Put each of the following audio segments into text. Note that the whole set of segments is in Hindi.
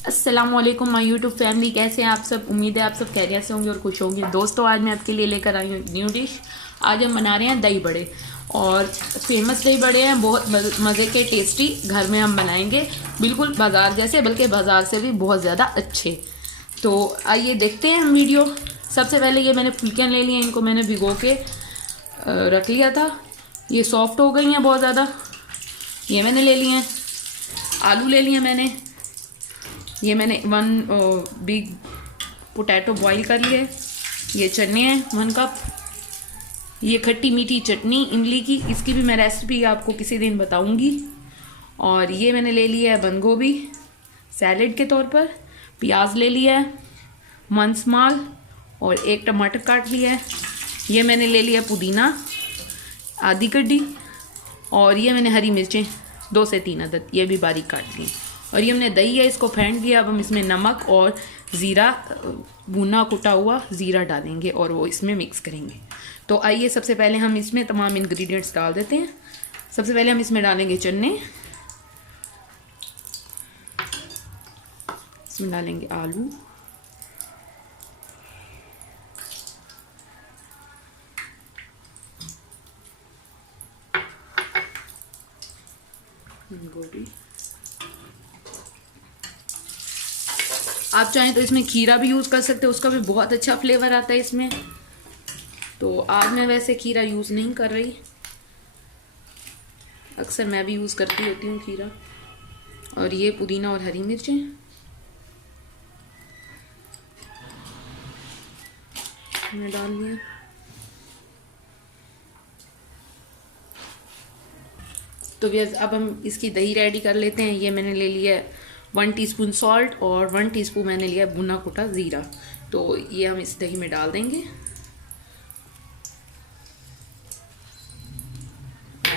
अस्सलामुअलैकुम माय यूट्यूब फैमिली, कैसे हैं आप सब। उम्मीद है आप सब खैरियत से होंगे और खुश होंगे। दोस्तों, आज मैं आपके लिए लेकर आई हूँ न्यू डिश। आज हम बना रहे हैं दही बड़े, और फेमस दही बड़े हैं, बहुत मज़े के टेस्टी। घर में हम बनाएंगे बिल्कुल बाज़ार जैसे, बल्कि बाज़ार से भी बहुत ज़्यादा अच्छे। तो आइए देखते हैं हम वीडियो। सबसे पहले ये मैंने फुल्कियाँ ले ली हैं, इनको मैंने भिगो के रख लिया था। ये सॉफ्ट हो गई हैं बहुत ज़्यादा। ये मैंने ले लिए हैं। आलू ले लिए मैंने। ये मैंने 1 बिग पोटैटो बॉईल कर लिए। ये चने हैं 1 कप। ये खट्टी मीठी चटनी इमली की, इसकी भी मैं रेसिपी आपको किसी दिन बताऊंगी। और ये मैंने ले लिया है बंद गोभी सैलेड के तौर पर। प्याज ले लिया है, मनस्माल, और 1 टमाटर काट लिया है। ये मैंने ले लिया पुदीना आधी कड्डी, और ये मैंने हरी मिर्चें 2 से 3 अदद, ये भी बारीक काट ली। और ये हमने दही है, इसको फेंट दिया। अब हम इसमें नमक और ज़ीरा, भुना कुटा हुआ ज़ीरा डालेंगे और वो इसमें मिक्स करेंगे। तो आइए सबसे पहले हम इसमें तमाम इंग्रेडिएंट्स डाल देते हैं। सबसे पहले हम इसमें डालेंगे चने, इसमें डालेंगे आलू, गोभी। आप चाहें तो इसमें खीरा भी यूज़ कर सकते हो, उसका भी बहुत अच्छा फ्लेवर आता है इसमें। तो आज मैं वैसे खीरा यूज़ नहीं कर रही, अक्सर मैं भी यूज़ करती होती हूँ खीरा। और ये पुदीना और हरी मिर्चें मैं डाल दिया। तो बस अब हम इसकी दही रेडी कर लेते हैं। ये मैंने ले लिया है 1 टीस्पून सॉल्ट और 1 टीस्पून मैंने लिया भुना कुटा ज़ीरा। तो ये हम इस दही में डाल देंगे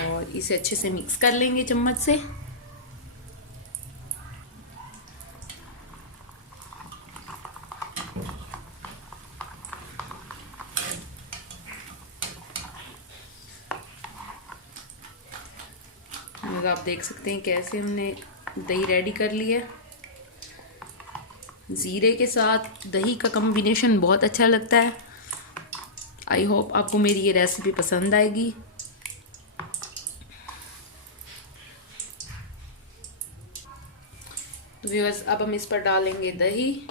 और इसे अच्छे से मिक्स कर लेंगे चम्मच से। आप देख सकते हैं कैसे हमने दही रेडी कर लिया। ज़ीरे के साथ दही का कॉम्बिनेशन बहुत अच्छा लगता है। आई होप आपको मेरी ये रेसिपी पसंद आएगी। तो व्यूअर्स, अब हम इस पर डालेंगे दही।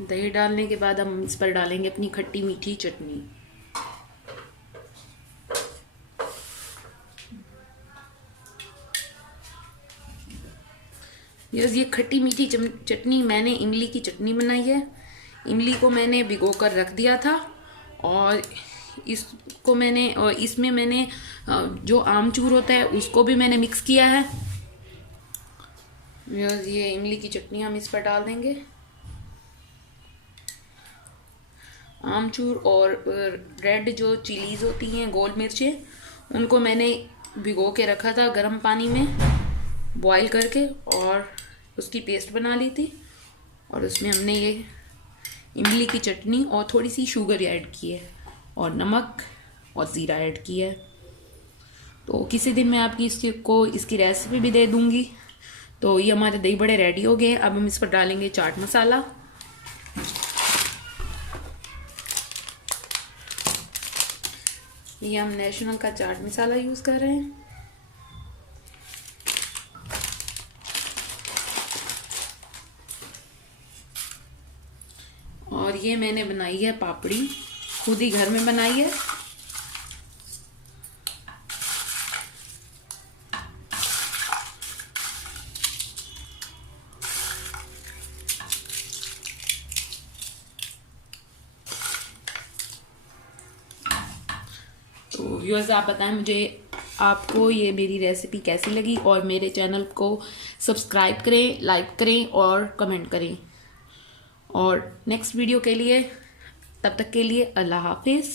दही डालने के बाद हम इस पर डालेंगे अपनी खट्टी मीठी चटनी। ये खट्टी मीठी चटनी मैंने इमली की चटनी बनाई है। इमली को मैंने भिगो कर रख दिया था, और इसको मैंने, और इसमें मैंने जो आमचूर होता है उसको भी मैंने मिक्स किया है। ये इमली की चटनी हम इस पर डाल देंगे। आमचूर और रेड जो चिलीज़ होती हैं, गोल मिर्चें, उनको मैंने भिगो के रखा था गर्म पानी में बॉईल करके, और उसकी पेस्ट बना ली थी। और उसमें हमने ये इमली की चटनी और थोड़ी सी शुगर ऐड की है, और नमक और ज़ीरा ऐड किया है। तो किसी दिन मैं आपकी इसकी रेसिपी भी दे दूँगी। तो ये हमारे दही बड़े रेडी हो गए हैं। अब हम इस पर डालेंगे चाट मसाला। ये हम नेशनल का चाट मसाला यूज़ कर रहे हैं। और ये मैंने बनाई है पापड़ी, खुद ही घर में बनाई है। तो व्यूअर्स, आप बताएं मुझे आपको ये मेरी रेसिपी कैसी लगी, और मेरे चैनल को सब्सक्राइब करें, लाइक करें और कमेंट करें। और नेक्स्ट वीडियो के लिए, तब तक के लिए अल्लाह हाफिज़।